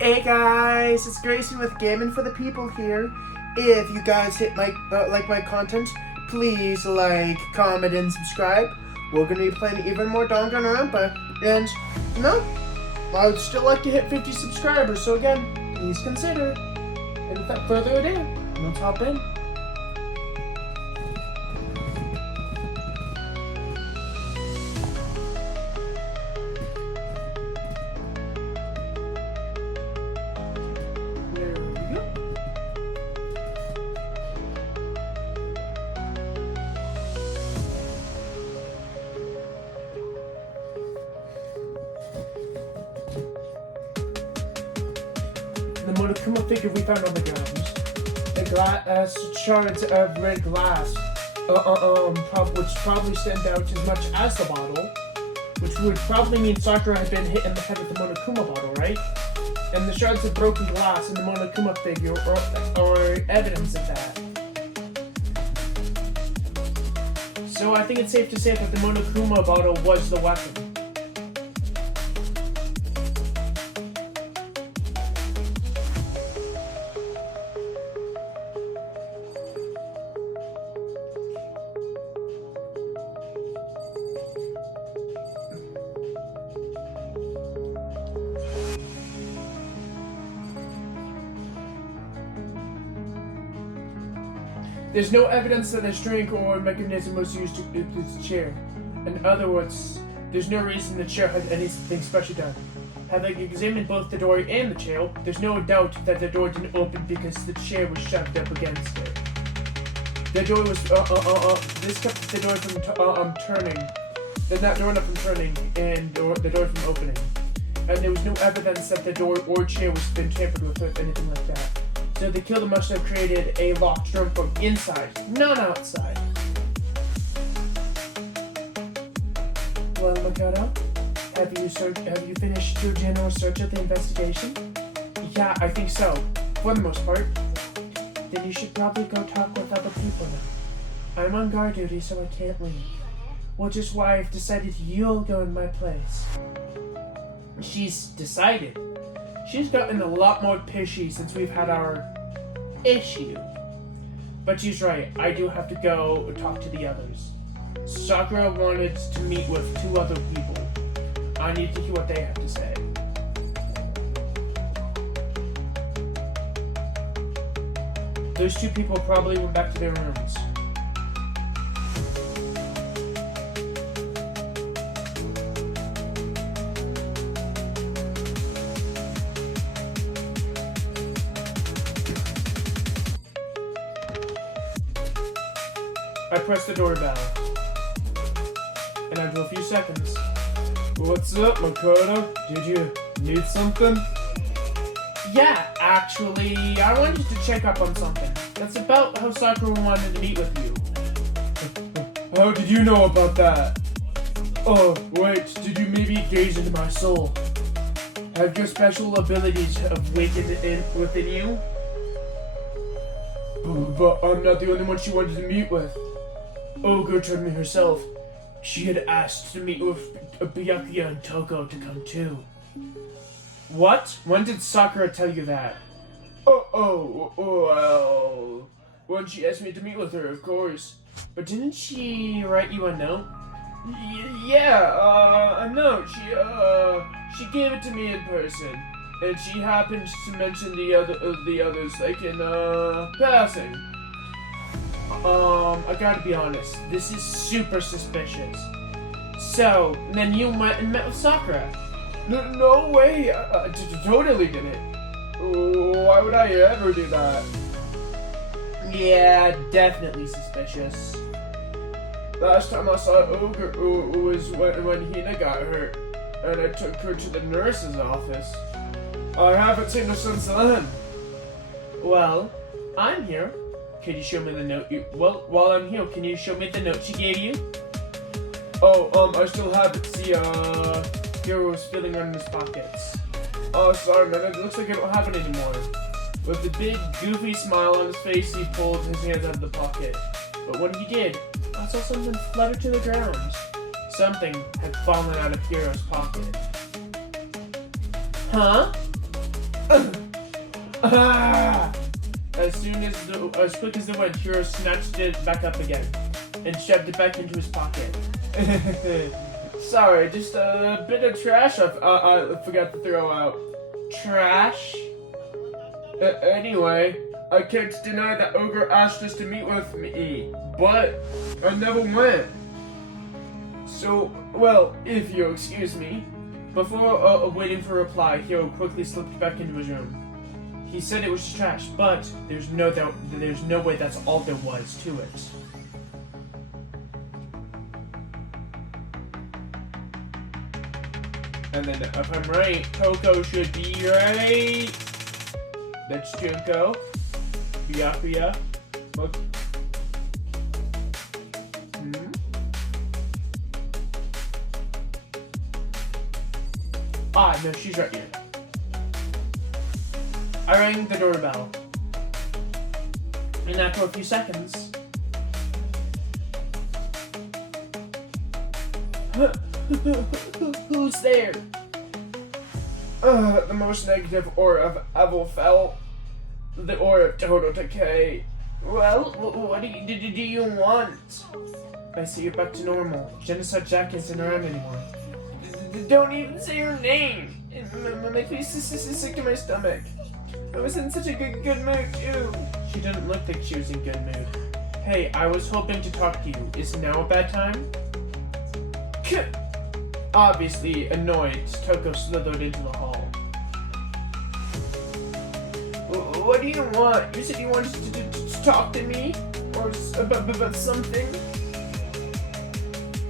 Hey guys, it's Grayson with Gaming for the People here. If you guys hit like my content, please like, comment, and subscribe. We're gonna be playing even more Danganronpa, and I would still like to hit 50 subscribers. So again, please consider. And without further ado, let's hop in. The Monokuma figure we found on the grounds. The shards of red glass, which probably stand out as much as the bottle, which would probably mean Sakura had been hit in the head with the Monokuma bottle, right? And the shards of broken glass in the Monokuma figure are evidence of that. So I think it's safe to say that the Monokuma bottle was the weapon. There's no evidence that this drink or mechanism was used to use the chair. In other words, there's no reason the chair had anything special done. Having examined both the door and the chair, there's no doubt that the door didn't open because the chair was shoved up against it. The door was, this kept the door from turning, then that door from turning, and the door from opening. And there was no evidence that the door or chair was been tampered with or anything like that. So the killer must have created a locked room from inside, not outside. Well, Makoto, have you finished your general search of the investigation? Yeah, I think so, for the most part. Then you should probably go talk with other people now. I'm on guard duty, so I can't leave. Which is why I've decided you'll go in my place. She's decided. She's gotten a lot more pishy since we've had our issue. But she's right, I do have to go talk to the others. Sakura wanted to meet with 2 other people. I need to hear what they have to say. Those 2 people probably went back to their rooms. I press the doorbell, and after a few seconds, "What's up, Makoto? Did you need something?" Yeah, actually, I wanted to check up on something. That's about how Sakura wanted to meet with you. How did you know about that? Oh, wait, did you maybe gaze into my soul? Have your special abilities awakened within you? But I'm not the only one she wanted to meet with. Ogre told me herself. She had asked to meet with Byakuya and Toko to come too. What? When did Sakura tell you that? Well, when she asked me to meet with her, of course. But didn't she write you a note? A note. She gave it to me in person. And she happened to mention the others, like in, passing. I gotta be honest, this is super suspicious. So, then you went and met with Sakura? No way, I totally did it. Why would I ever do that? Yeah, definitely suspicious. Last time I saw Ogre was when Hina got hurt, and I took her to the nurse's office. I haven't seen her since then. Well, I'm here. Can you show me the note while I'm here, can you show me the note she gave you? I still have it. See, Hero's feeling around in his pockets. Oh, sorry, man, it looks like I don't have it anymore. With a big, goofy smile on his face, he pulled his hands out of the pocket. But when he did, I saw something flutter to the ground. Something had fallen out of Hero's pocket. Huh? Ah! As quick as it went, Hiro snatched it back up again and shoved it back into his pocket. Sorry, just a bit of trash I forgot to throw out. Trash? Anyway, I can't deny that Ogre asked us to meet with me, but I never went. So, well, if you'll excuse me. Before waiting for a reply, Hiro quickly slipped back into his room. He said it was just trash, but there's no way that's all there was to it. And then, if I'm right, Toko should be right. That's Junko. Byakuya. Look. Ah, no, she's right here. I rang the doorbell. And after a few seconds... Who's there? The most negative aura of Avalfell. The aura of total decay. Well, what do you want? I see you're back to normal. Genocide Jack isn't around anymore. Don't even say her name! My face is sick to my stomach. I was in such a good mood, too. She didn't look like she was in good mood. Hey, I was hoping to talk to you. Is now a bad time? Obviously annoyed, Toko slithered into the hall. What do you want? You said you wanted to talk to me? Or about something?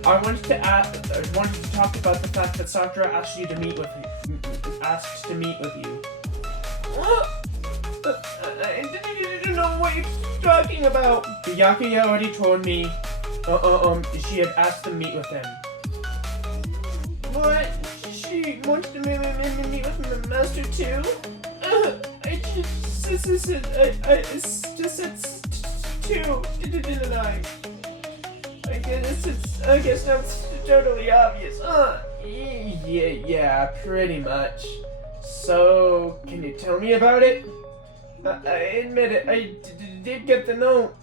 I wanted to talk about the fact that Sakura asked you to meet with you. Asked to meet with you. I didn't know what you're talking about. Byakuya already told me. She had asked to meet with him. What? She wanted to meet with the master too? I just said two, didn't I? I guess that's totally obvious. Yeah, pretty much. So, can you tell me about it? I admit it, I did get the note,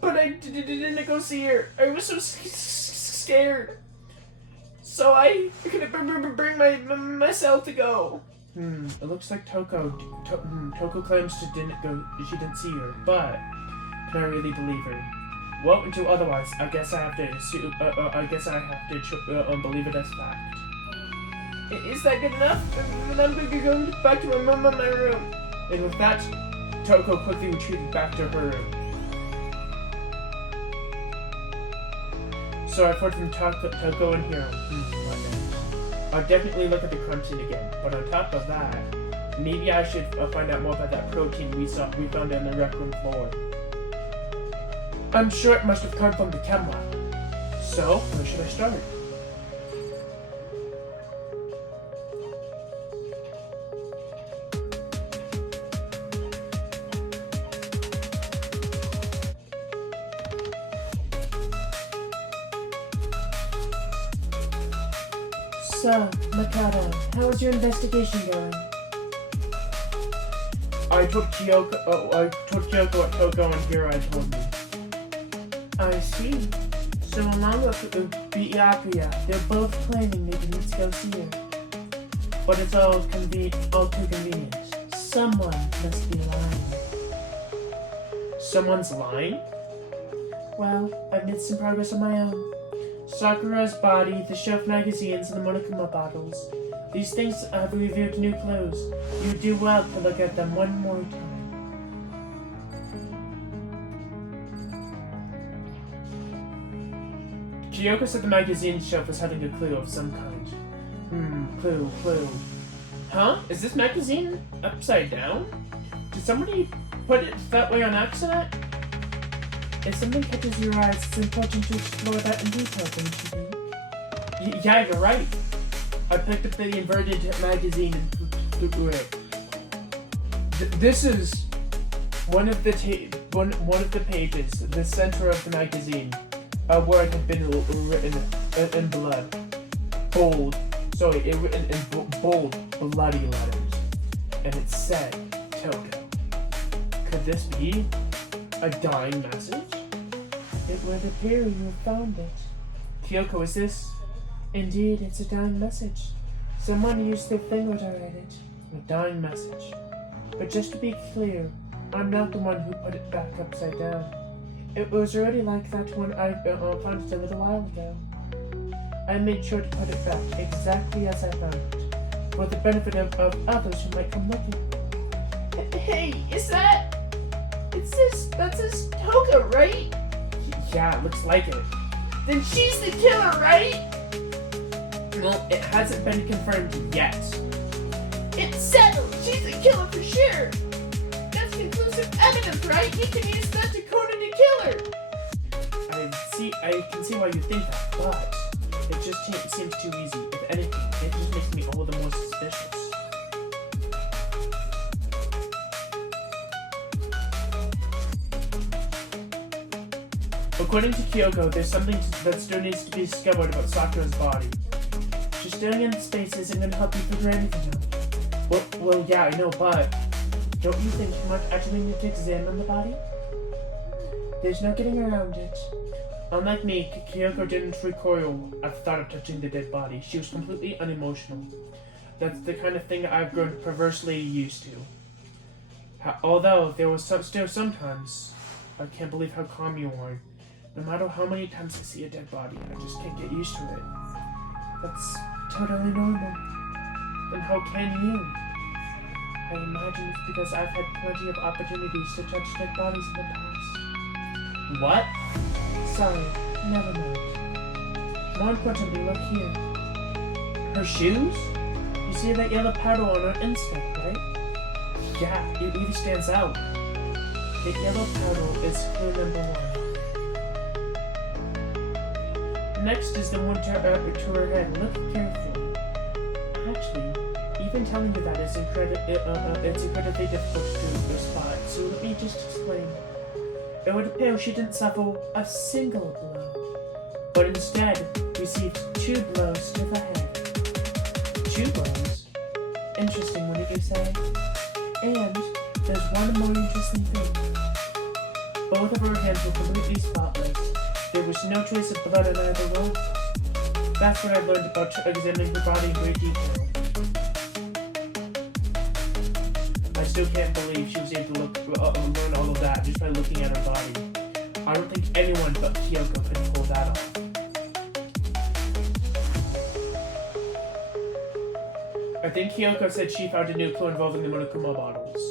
but I didn't go see her. I was so scared. So I couldn't bring myself to go. It looks like Toko claims she didn't see her, but can I really believe her? Well, until otherwise, I guess I have to believe it as fact. Is that good enough? Then I'm going back to my room. And with that, Toko quickly retreated back to her room. So I fought from Toko and Hiro. I'll definitely look at the crime scene again, but on top of that, maybe I should find out more about that protein we found on the rec room floor. I'm sure it must have come from the chem lab. So, where should I start? So, Mikado, how is your investigation going? I told Kyoko what Toko and Hiro had told me. I see. So along with Byakuya, they're both claiming they didn't go see her. But it's all too convenient. Someone must be lying. Someone's lying? Well, I've made some progress on my own. Sakura's body, the shelf magazines, and the Monokuma bottles. These things have revealed new clues. You do well to look at them one more time. Kyoko said the magazine shelf was having a clue of some kind. Clue. Huh? Is this magazine upside down? Did somebody put it that way on accident? If something catches your eyes, it's important to explore that in detail, don't you think? Yeah, you're right. I picked up the inverted magazine and threw it. This is one of the pages, the center of the magazine, where it had been written in blood. Written in bold, bloody letters. and it said Toko. Could this be a dying message? It would appear you have found it. Kyoko, is this? Indeed, it's a dying message. Someone used their finger to write it. A dying message. But just to be clear, I'm not the one who put it back upside down. It was already like that when I found it a little while ago. I made sure to put it back exactly as I found it, for the benefit of others who might come looking. Hey, that's this Toga, right? Yeah, it looks like it. Then she's the killer, right? Well, it hasn't been confirmed yet. It's settled. She's the killer for sure. That's conclusive evidence, right? You can use that to corner the killer. I can see why you think that, but it just seems too easy. If anything, it just makes me all the more suspicious. According to Kyoko, there's something that still needs to be discovered about Sakura's body. Just staring into space isn't going to help you figure anything out. Well, yeah, I know, but don't you think you might actually need to examine the body? There's no getting around it. Unlike me, Kyoko didn't recoil at the thought of touching the dead body. She was completely unemotional. That's the kind of thing I've grown perversely used to. Although there was still sometimes, I can't believe how calm you are. No matter how many times I see a dead body, I just can't get used to it. That's totally normal. Then how can you? I imagine it's because I've had plenty of opportunities to touch dead bodies in the past. What? Sorry, never mind. More importantly, look here. Her shoes? You see that yellow powder on her instep, right? Yeah, it really stands out. The yellow powder is clue number 1. Next is the one to her head. Look carefully. Actually, even telling you that is incredibly difficult to spot, so let me just explain. It would appear she didn't suffer a single blow, but instead received 2 blows to the head. 2 blows? Interesting, wouldn't you say? And there's one more interesting thing. Both of her hands were completely spotless. There was no trace of blood on either one. That's what I learned about examining her body in great detail. I still can't believe she was able to learn all of that just by looking at her body. I don't think anyone but Kyoko could pull that off. I think Kyoko said she found a new clue involving the Monokuma bottles.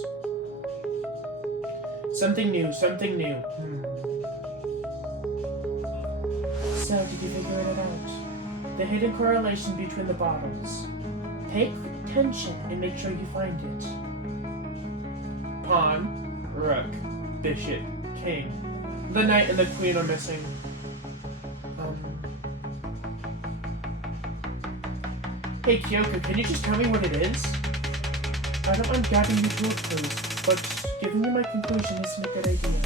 Something new. So, did you figure it out? The hidden correlation between the bottles. Pay attention and make sure you find it. Pawn, rook, bishop, king. The knight and the queen are missing. Hey Kyoko, can you just tell me what it is? I don't mind guiding you to a clue, but giving you my conclusion isn't a good idea.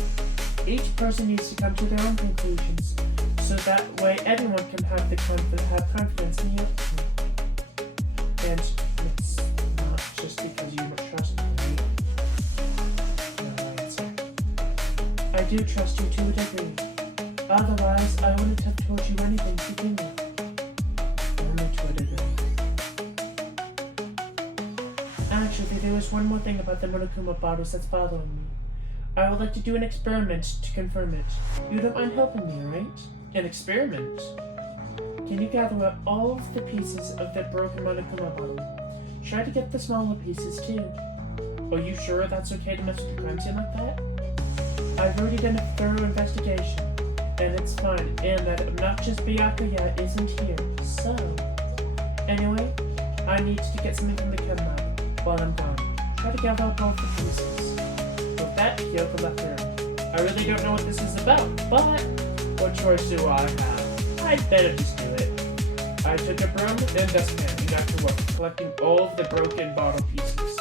Each person needs to come to their own conclusions, so that way everyone can have confidence in the outcome. And it's not just because you don't trust me, right? No answer. I do trust you to a degree. Otherwise, I wouldn't have told you anything to begin with. Only to a degree. Actually, there was one more thing about the Monokuma bottles that's bothering me. I would like to do an experiment to confirm it. You don't mind helping me, right? An experiment? Can you gather up all of the pieces of the broken Monokuma bottle? Try to get the smaller pieces too. Are you sure that's okay to mess with the crime scene like that? I've already done a thorough investigation, and it's fine, and that obnoxious Byakuya isn't here, so... Anyway, I need to get something from the chem lab while I'm gone. Try to gather up all the pieces. With that, Kyoko left the room. I really don't know what this is about, but what choice do I have? I'd better just do it. I took a broom and dustpan and got to work, collecting all of the broken bottle pieces.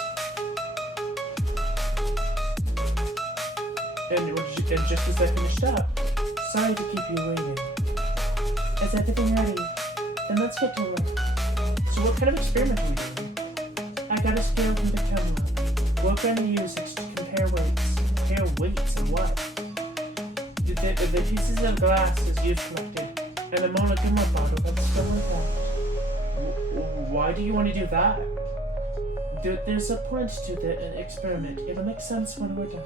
And just as I finished up, sorry to keep you waiting. Is everything ready? Then let's get to work. So what kind of experiment are we doing? I got a scale from the chem lab. we're going to use it to compare weights. Compare weights of what? The pieces of glass as you've collected, and the Monokuma bottle that's still intact. Why do you want to do that? There's a point to the experiment. It'll make sense when we're done.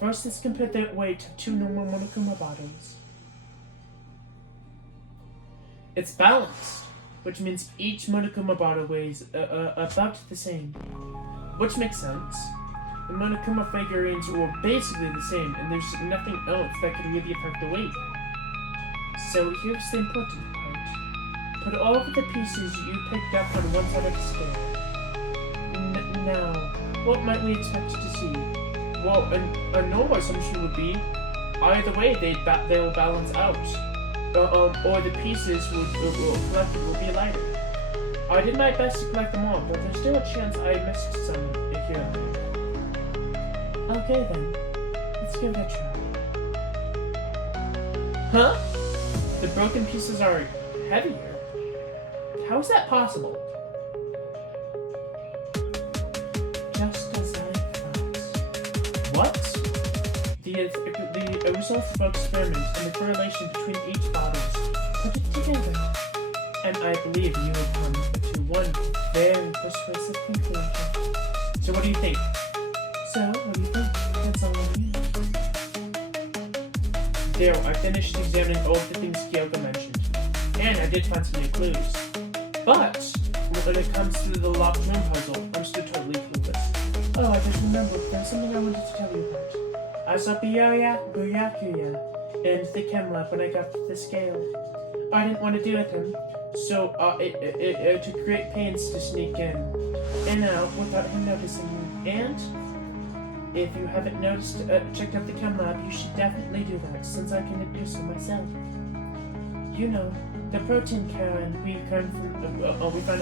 First, let's compare the weight of 2 normal Monokuma bottles. It's balanced, which means each Monokuma bottle weighs about the same. Which makes sense. The Monokuma figurines were basically the same, and there's nothing else that could really affect the weight. So here's the important part. Put all of the pieces you picked up on one side of the scale. Now, what might we expect to see? Well, a normal assumption would be either way they'll balance out, or the pieces collected will be lighter. I did my best to collect them all, but there's still a chance I missed some here and there. Okay then, let's give it a try. Huh? The broken pieces are heavier. How is that possible? Just as I thought. What? The results of our experiment and the correlation between each bottles put it together, and I believe you have come to one very persuasive conclusion. So what do you think? That's all I need. There, I finished examining all of the things Kyoko mentioned, and I did find some new clues. But when it comes to the locked room puzzle, I'm still totally clueless. Oh, I just remembered. There's something I wanted to tell you about. I saw Byakuya in the chem lab when I got the scale. I didn't want to do it him, so it took great pains to sneak in and out without him noticing me. And if you haven't checked out the chem lab, you should definitely do that, since I can do so myself. You know, the protein can we found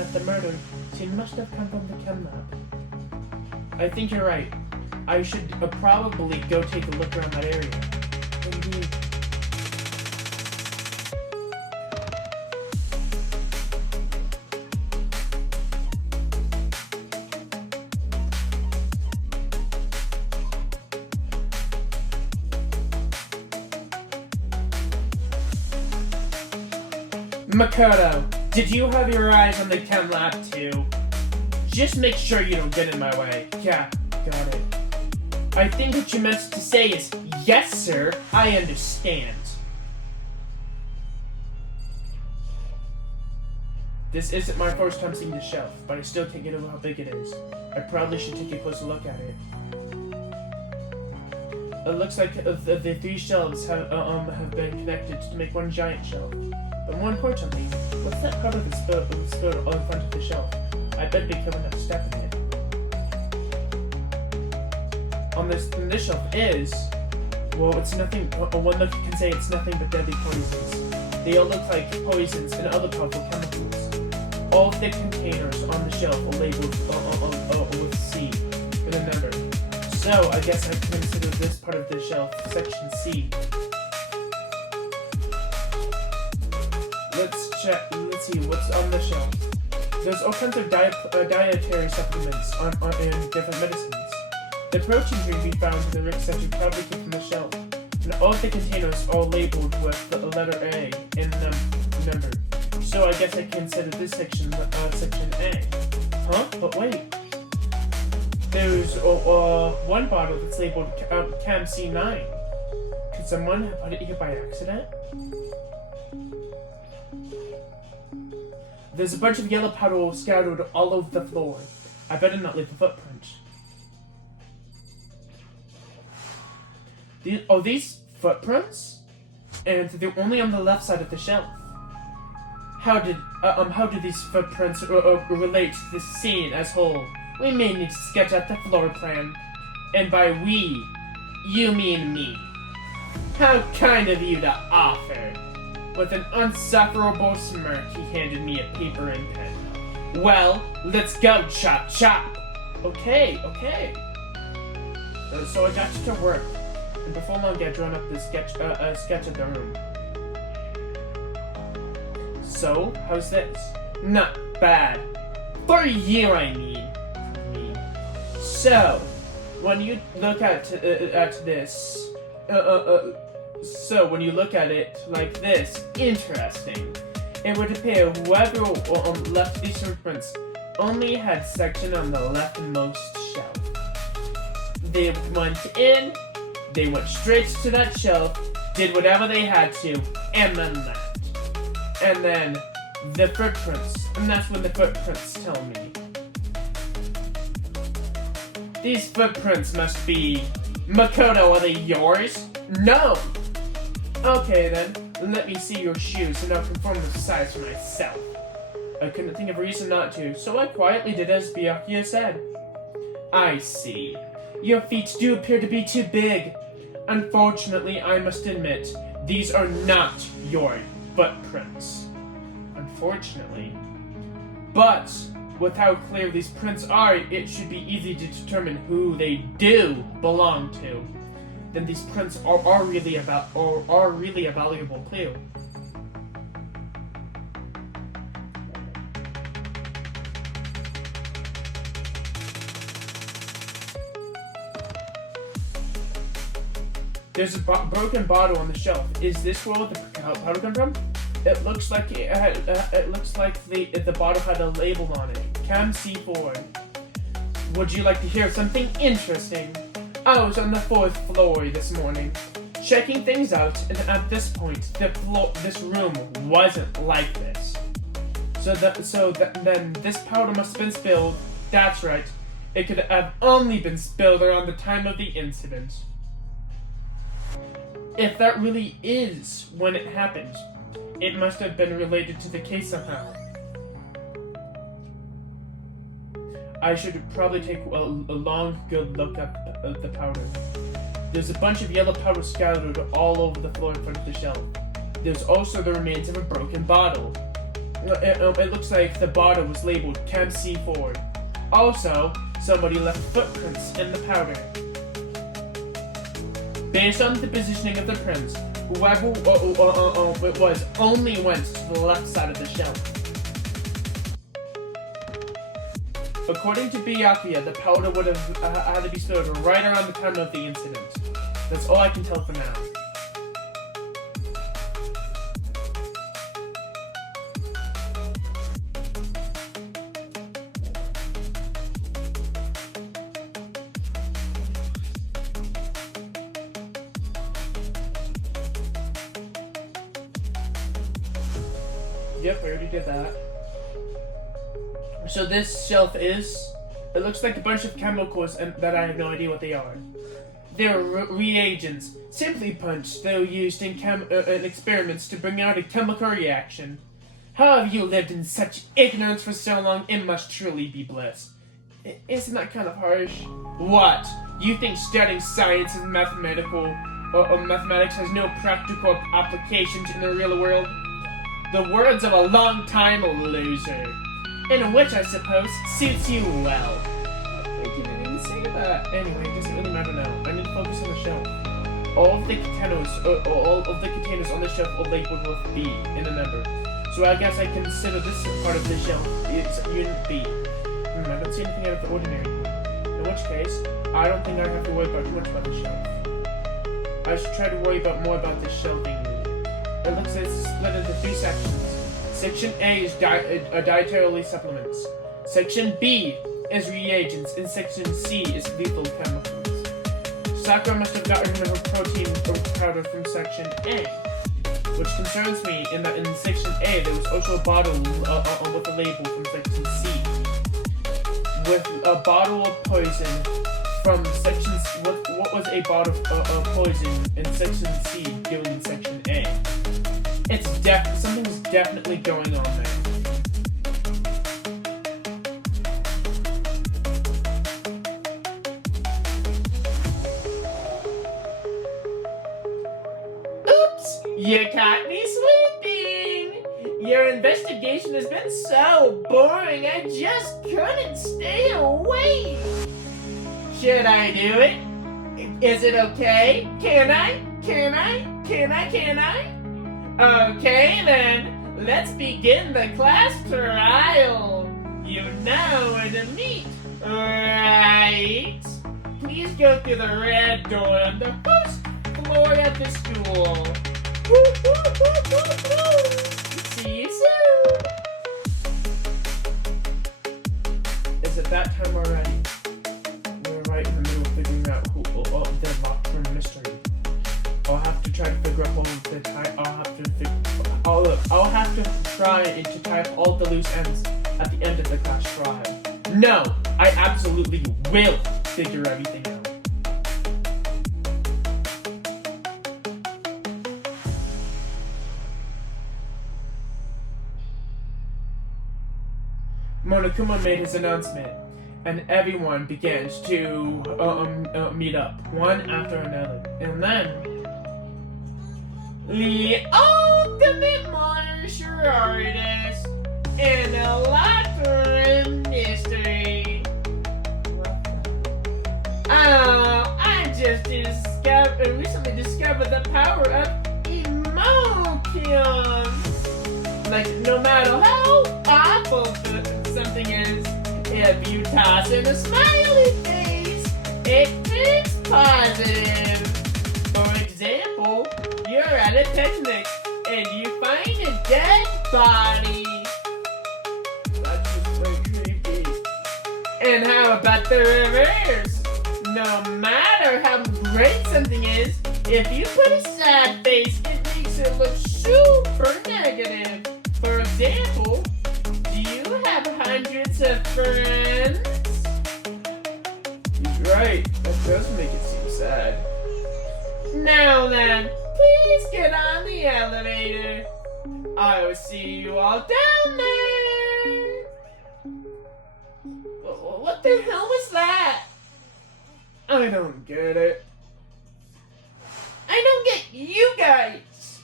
out the murder scene must have come from the chem lab. I think you're right. I should probably go take a look around that area. Indeed. Makoto, did you have your eyes on the chem lab too? Just make sure you don't get in my way. Yeah, got it. I think what you meant to say is, yes sir, I understand. This isn't my first time seeing the shelf, but I still can't get over how big it is. I probably should take a closer look at it. It looks like the 3 shelves have been connected to make one giant shelf. But more importantly, what's that part of the spoon on the front of the shelf? I bet be careful not to step in it. On this shelf is, well, it's nothing. One look can say it's nothing but deadly poisons. They all look like poisons and other powerful chemicals. All of the containers on the shelf are labeled with C with a number. So I guess I can consider this part of the shelf section C. Let's see what's on the shelf. There's all kinds of dietary supplements and different medicines. The protein drink we found in the Rick section probably came from the shelf. And all of the containers are labeled with the letter A and the number. So I guess I consider this section section A. Huh? But wait. There's one bottle that's labeled Chem C9. Could someone have put it here by accident? There's a bunch of yellow powder scattered all over the floor. I better not leave a footprint. Are these footprints? And they're only on the left side of the shelf. How did these footprints relate to this scene as whole? We may need to sketch out the floor plan. And by we, you mean me. How kind of you to offer. With an unsufferable smirk, he handed me a paper and pen. Well, let's go, chop chop. Okay. So I got you to work. And before long, I drawn up this sketch of the room. So, how's this? Not bad. For a year, I mean. So, when you look at this, so when you look at it like this, interesting. It would appear whoever left these footprints only had section on the leftmost shelf. They went in, they went straight to that shelf, did whatever they had to, and then left. And then the footprints, and that's what the footprints tell me. These footprints must be... Makoto, are they yours? No! Okay then, let me see your shoes and I'll confirm the size for myself. I couldn't think of a reason not to, so I quietly did as Byakuya said. I see. Your feet do appear to be too big. Unfortunately, I must admit, these are not your footprints. Unfortunately. But, with how clear these prints are, it should be easy to determine who they do belong to. Then these prints are really a valuable clue. There's a broken bottle on the shelf. Is this where the powder come from? It looks like the bottle had a label on it. Chem C4. Would you like to hear something interesting? I was on the 4th floor this morning, checking things out, and at this point, this room wasn't like this. Then this powder must have been spilled. That's right. It could have only been spilled around the time of the incident. If that really is when it happened, it must have been related to the case somehow. I should probably take a long, good look at the powder. There's a bunch of yellow powder scattered all over the floor in front of the shelf. There's also the remains of a broken bottle. It looks like the bottle was labeled Chem C4. Also, somebody left footprints in the powder. Based on the positioning of the prints, whoever it was only went to the left side of the shelf. According to Byakuya, the powder would have had to be spilled right around the time of the incident. That's all I can tell for now. Yep, I already did that. So this shelf it looks like a bunch of chemicals that I have no idea what they are. They're reagents. Simply put, they're used in experiments to bring out a chemical reaction. How have you lived in such ignorance for so long? It must truly be bliss. Isn't that kind of harsh? What? You think studying science and mathematics has no practical applications in the real world? The words of a long-time loser. In which, I suppose, suits you well. I didn't even say that. Anyway, it doesn't really matter now. I need to focus on the shelf. All of the containers on the shelf are labeled with B in a number. So I guess I consider this part of the shelf is Unit B. I don't see anything out of the ordinary. In which case, I don't think I have to worry about too much about the shelf. I should try to worry more about the shelving. It looks like it's split into 3 sections. Section A is dietary supplements. Section B is reagents, and Section C is lethal chemicals. Sakura must have gotten her protein powder from Section A, which concerns me in that in Section A there was also a bottle with a label from Section C, with a bottle of poison from Section C. What was a bottle of poison in Section C doing in Section A? Something's definitely going on there. Oops! You caught me sleeping! Your investigation has been so boring, I just couldn't stay awake! Should I do it? Is it okay? Can I? Okay then, let's begin the class trial. You know where to meet, right? right. Please go through the red door on the first floor of the school. See you soon. Is it that time already? We're right in the middle of figuring out who the locked room mystery. I'll have to try to figure out all of the time. I'll have to try to tie up all the loose ends at the end of the class trial. No, I absolutely will figure everything out. Monokuma made his announcement, and everyone began to meet up, one after another. And then, the ultimate martial artist in the locker room mystery. Oh, I just recently discovered the power of emotions. Like, no matter how awful something is, if you toss in a smiley face, it turns positive. For example, you're at a picnic and you find a dead body. that's just so creepy. And how about the reverse? No matter how great something is, if you put a sad face, it makes it look super negative. For example, do you have hundreds of friends? He's right. That does make it seem sad. Now then, please get on the elevator. I will see you all down there. What the hell was that? I don't get it. I don't get you guys.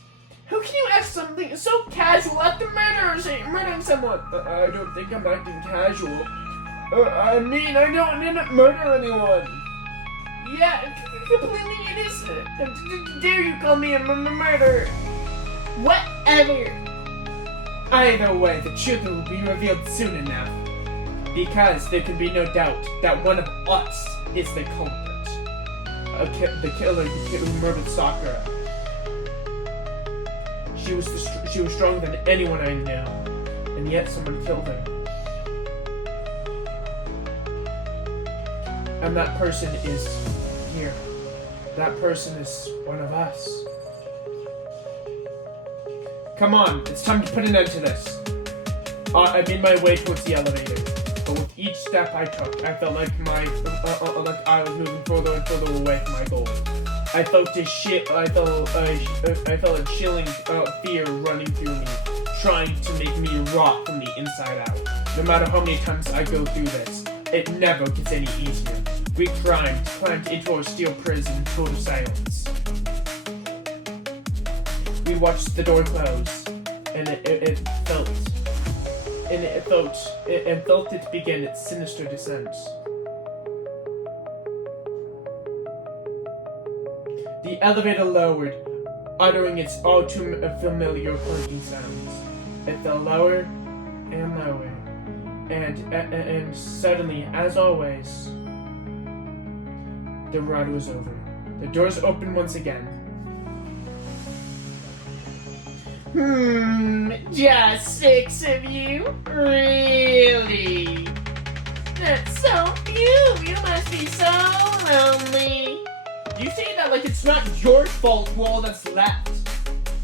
How can you act something so casual after murdering someone? I don't think I'm acting casual. I mean, I didn't murder anyone. Yeah, completely innocent. Dare you call me a murderer? Whatever. Either way, the truth will be revealed soon enough. Because there can be no doubt that one of us is the culprit. The killer who murdered Sakura. She was stronger than anyone I know, and yet someone killed her. And that person is here. That person is one of us. Come on, it's time to put an end to this. I made my way towards the elevator, but with each step I took, I felt like like I was moving further and further away from my goal. I felt a chilling fear running through me, trying to make me rot from the inside out. No matter how many times I go through this, it never gets any easier. We climbed into our steel prison in total silence. We watched the door close, and it felt it begin its sinister descent. The elevator lowered, uttering its all too familiar clanking sounds. It fell lower and lower, and suddenly, as always, the ride was over. The doors opened once again. Just 6 of you? Really? That's so few. You must be so lonely. You say that like it's not your fault for all that's left.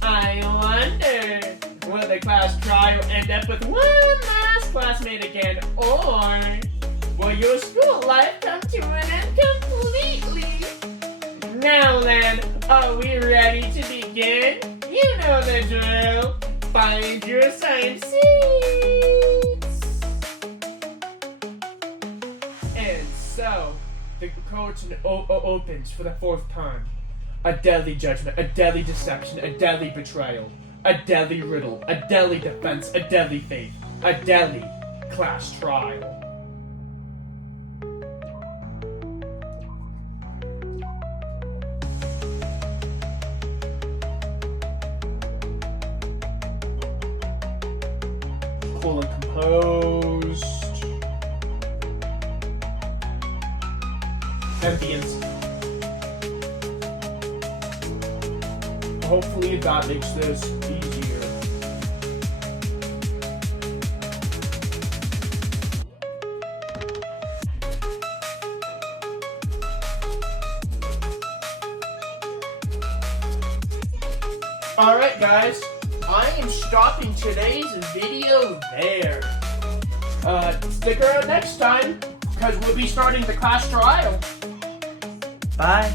I wonder, will the class trial end up with one last classmate again, or will your school life come to an end completely? Now then, are we ready to begin? You know the drill. Find your assigned seats. And so, the curtain opens for the 4th time. A deadly judgment, a deadly deception, a deadly betrayal, a deadly riddle, a deadly defense, a deadly faith, a deadly class trial. Cool and composed. Emphians. Hopefully that makes this easier. Alright guys, I am stopping today's video there. Stick around next time, because we'll be starting the class trial. Bye.